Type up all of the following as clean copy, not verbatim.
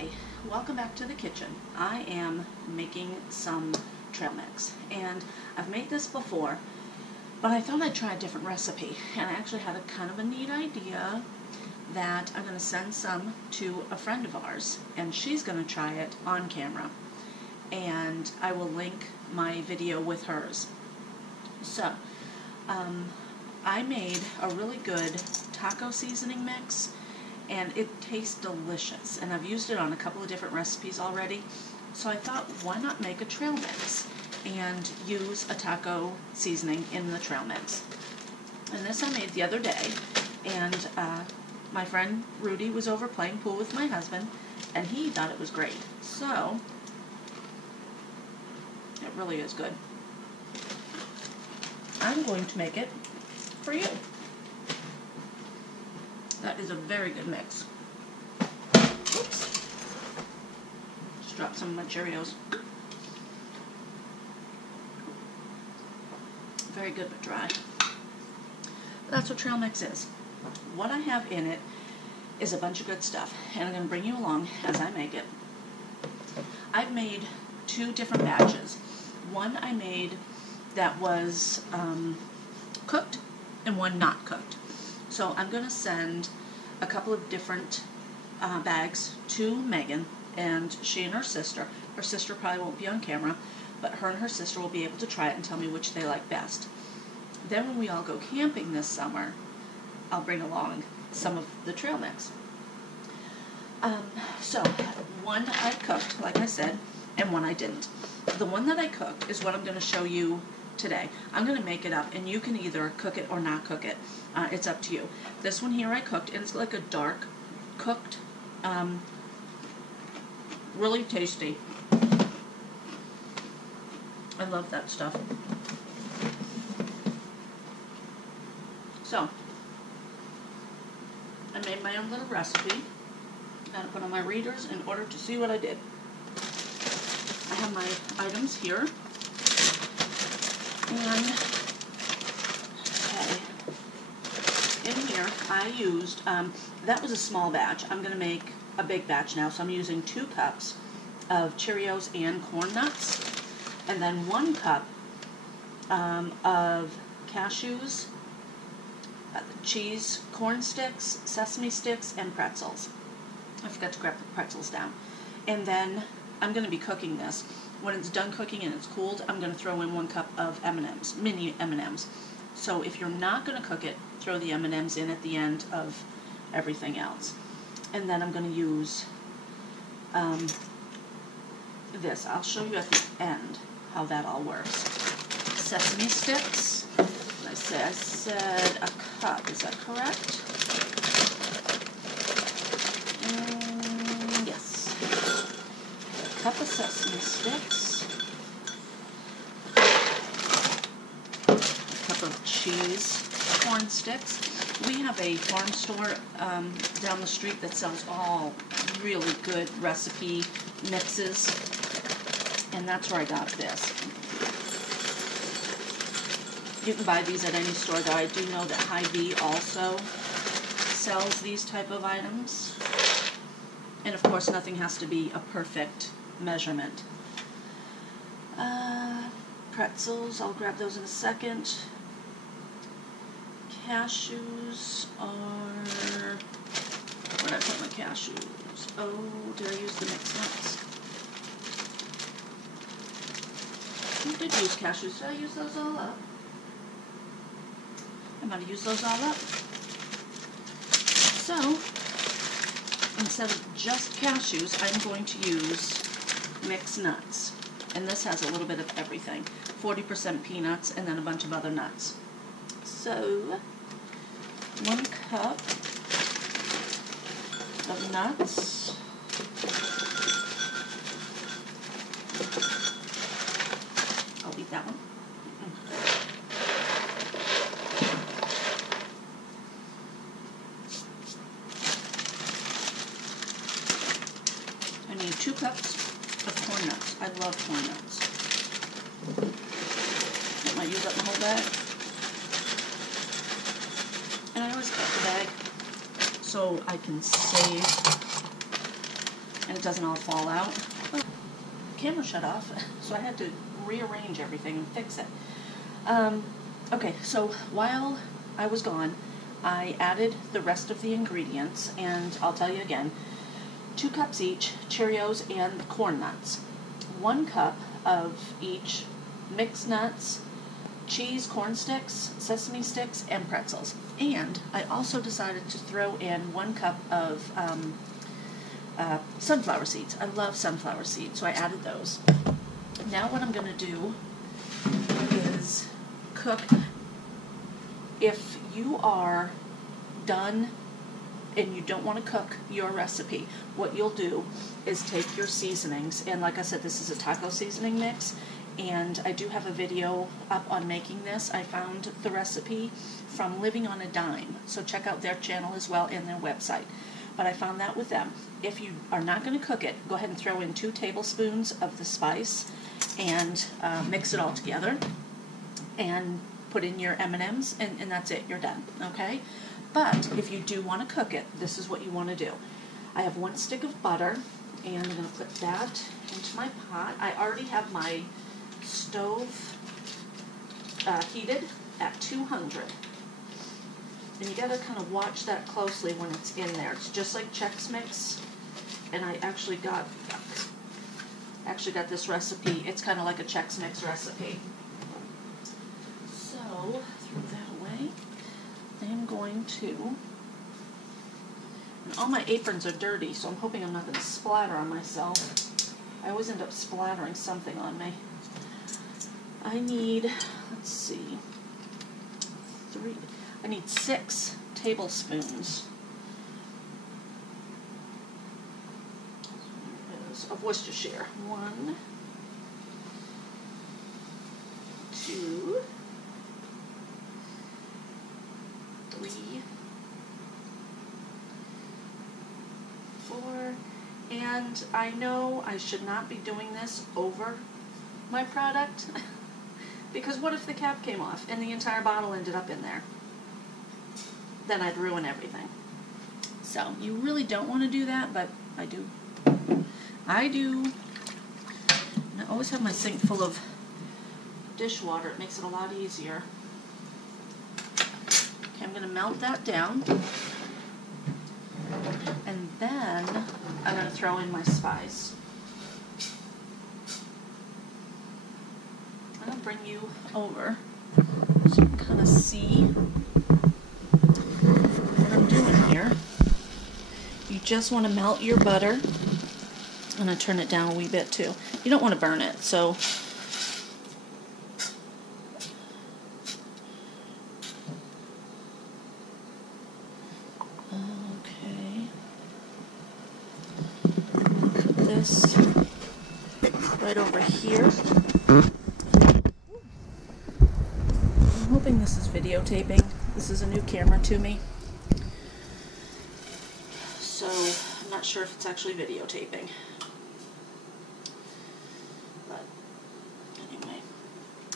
Hi, welcome back to the kitchen. I am making some trail mix, and I've made this before, but I thought I'd try a different recipe, and I actually had a kind of a neat idea that I'm going to send some to a friend of ours, and she's going to try it on camera, and I will link my video with hers. So, I made a really good taco seasoning mix, and it tastes delicious, and I've used it on a couple of different recipes already, so I thought, why not make a trail mix and use a taco seasoning in the trail mix. And this I made the other day, and my friend Rudy was over playing pool with my husband, and he thought it was great. So, it really is good. I'm going to make it for you. That is a very good mix. Oops. Just dropped some of my Cheerios. Very good but dry. That's what trail mix is. What I have in it is a bunch of good stuff, and I'm going to bring you along as I make it. I've made two different batches. One I made that was cooked, and one not cooked. So I'm going to send a couple of different bags to Megan, and she and her sister probably won't be on camera, but her and her sister will be able to try it and tell me which they like best. Then when we all go camping this summer, I'll bring along some of the trail mix. So one I cooked, like I said, and one I didn't. The one that I cooked is what I'm going to show you today. I'm going to make it up, and you can either cook it or not cook it. It's up to you. This one here I cooked, and it's like a dark cooked, really tasty. I love that stuff. So, I made my own little recipe. I'm going to put on my readers in order to see what I did. I have my items here. And, okay, in here I used, that was a small batch. I'm going to make a big batch now, so I'm using 2 cups of Cheerios and corn nuts, and then 1 cup of cashews, cheese, corn sticks, sesame sticks, and pretzels. I forgot to grab the pretzels down. And then I'm going to be cooking this. When it's done cooking and it's cooled, I'm going to throw in 1 cup of M&Ms, mini M&Ms. So if you're not going to cook it, throw the M&Ms in at the end of everything else. And then I'm going to use this. I'll show you at the end how that all works. Sesame sticks. I said a cup. Is that correct? Yes. A cup of sesame sticks. A cup of cheese, corn sticks. We have a farm store down the street that sells all really good recipe mixes, and that's where I got this. You can buy these at any store, though I do know that Hy-Vee also sells these type of items. And of course, nothing has to be a perfect measurement. Pretzels, I'll grab those in a second. Cashews are... Where did I put my cashews? Oh, did I use the mixed nuts? I did use cashews. Did I use those all up? I'm going to use those all up. So, instead of just cashews, I'm going to use mixed nuts. And this has a little bit of everything. 40% peanuts and then a bunch of other nuts. So, 1 cup of nuts. I'll eat that one. I need 2 cups of corn nuts. I love corn nuts. I might use up my whole bag. And I always cut the bag so I can save and it doesn't all fall out. The camera shut off, so I had to rearrange everything and fix it. Okay, so while I was gone, I added the rest of the ingredients, and I'll tell you again, 2 cups each, Cheerios and corn nuts. 1 cup of each mixed nuts, cheese, corn sticks, sesame sticks, and pretzels. And I also decided to throw in 1 cup of sunflower seeds. I love sunflower seeds, so I added those. Now what I'm going to do is cook. If you are done and you don't want to cook your recipe, what you'll do is take your seasonings, and like I said, this is a taco seasoning mix, and I do have a video up on making this. I found the recipe from Living on a Dime, so check out their channel as well and their website. But I found that with them. If you are not going to cook it, go ahead and throw in 2 tablespoons of the spice and mix it all together and put in your M&Ms, and that's it, you're done, okay? But if you do want to cook it, this is what you want to do. I have 1 stick of butter, and I'm going to put that into my pot. I already have my stove heated at 200. And you got to kind of watch that closely when it's in there. It's just like Chex Mix, and I actually got this recipe. It's kind of like a Chex Mix recipe. So, throw that away. I am going to, and all my aprons are dirty, so I'm hoping I'm not going to splatter on myself. I always end up splattering something on me. I need, let's see, I need 6 tablespoons of Worcestershire. 1, 2, 3, 4, and I know I should not be doing this over my product because what if the cap came off and the entire bottle ended up in there? Then I'd ruin everything. So you really don't want to do that, but I do. And I always have my sink full of dishwater. It makes it a lot easier. Okay, I'm going to melt that down. And then I'm going to throw in my spice. I'm going to bring you over so you can kind of see what I'm doing here. You just want to melt your butter. I'm going to turn it down a wee bit too. You don't want to burn it, so okay. Put this right over here. I'm hoping this is videotaping. This is a new camera to me, so I'm not sure if it's actually videotaping. But anyway,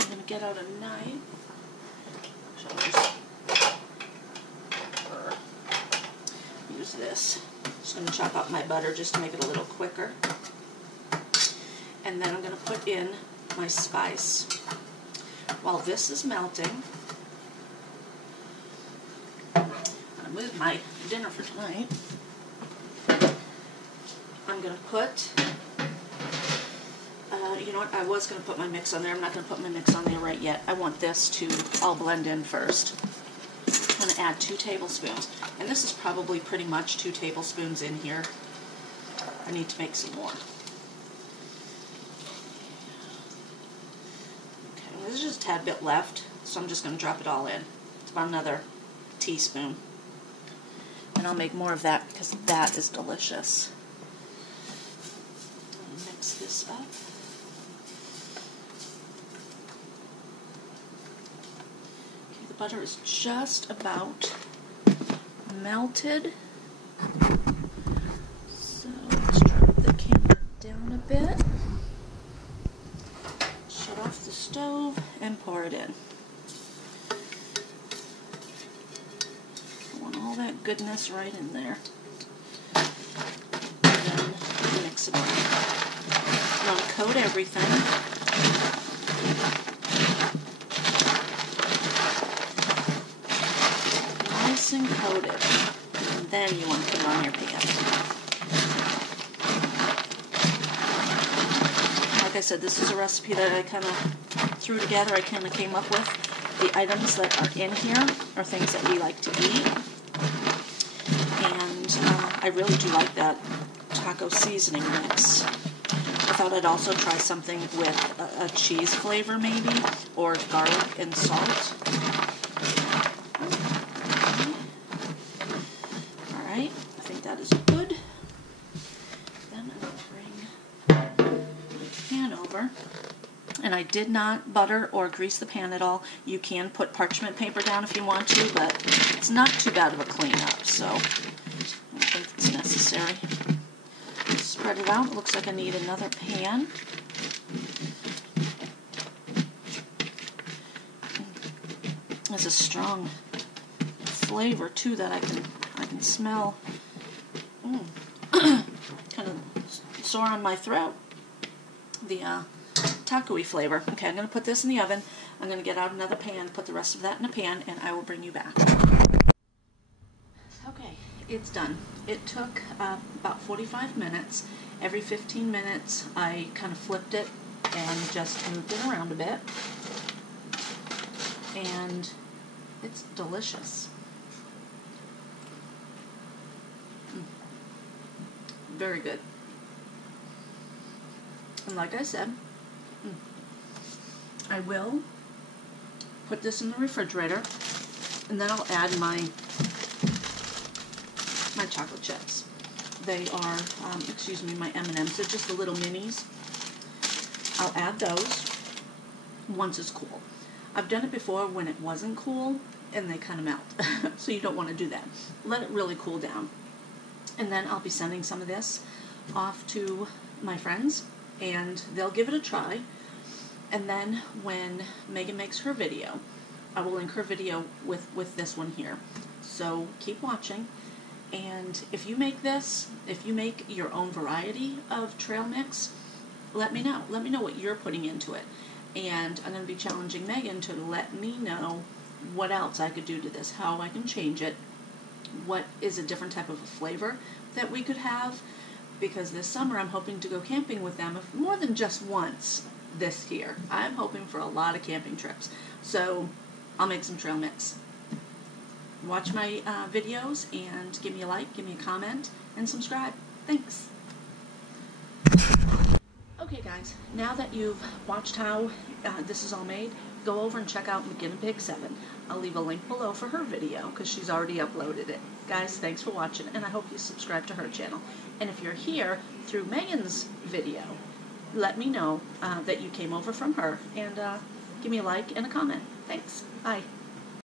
I'm going to get out a knife. So I'll just use this. I'm just going to chop up my butter just to make it a little quicker. And then I'm going to put in my spice. While this is melting, I'm going to move my dinner for tonight. I'm going to put, you know what, I was going to put my mix on there. I'm not going to put my mix on there right yet. I want this to all blend in first. I'm going to add 2 tablespoons. And this is probably pretty much 2 tablespoons in here. I need to make some more. Okay, there's just a tad bit left, so I'm just going to drop it all in. It's about another teaspoon. And I'll make more of that because that is delicious. Mix this up. Okay, the butter is just about melted. So let's drop the camera down a bit. Shut off the stove and pour it in. I want all that goodness right in there. And then I'm going to coat everything. Nice and coated. And then you want to put it on your pan. Like I said, this is a recipe that I kind of threw together. I kind of came up with. The items that are in here are things that we like to eat. And I really do like that taco seasoning mix. I thought I'd also try something with a cheese flavor maybe, or garlic and salt. Alright, I think that is good. Then I'll bring the pan over. And I did not butter or grease the pan at all. You can put parchment paper down if you want to, but it's not too bad of a cleanup, so I don't think it's necessary. Spread it out. It looks like I need another pan. There's a strong flavor too that I can smell. Kind of sore on my throat. The taco-y flavor. Okay, I'm going to put this in the oven. I'm going to get out another pan, put the rest of that in a pan, and I will bring you back. Okay, it's done. It took about 45 minutes. Every 15 minutes I kind of flipped it and just moved it around a bit. And it's delicious. Very good. And like I said, I will put this in the refrigerator, and then I'll add my chocolate chips. They are, my M&Ms. They're just the little minis. I'll add those once it's cool. I've done it before when it wasn't cool, and they kind of melt. So you don't want to do that. Let it really cool down. And then I'll be sending some of this off to my friends, and they'll give it a try. And then when Megan makes her video, I will link her video with this one here. So keep watching. And if you make this, if you make your own variety of trail mix, let me know. Let me know what you're putting into it. And I'm going to be challenging Megan to let me know what else I could do to this, how I can change it, what is a different type of a flavor that we could have. Because this summer I'm hoping to go camping with them more than just once this year. I'm hoping for a lot of camping trips. So I'll make some trail mix. Watch my videos and give me a like, give me a comment, and subscribe. Thanks. Okay guys, now that you've watched how this is all made, go over and check out McGinn and Pig 7. I'll leave a link below for her video because she's already uploaded it. Guys, thanks for watching, and I hope you subscribe to her channel. And if you're here through Megan's video, let me know that you came over from her, and give me a like and a comment. Thanks. Bye.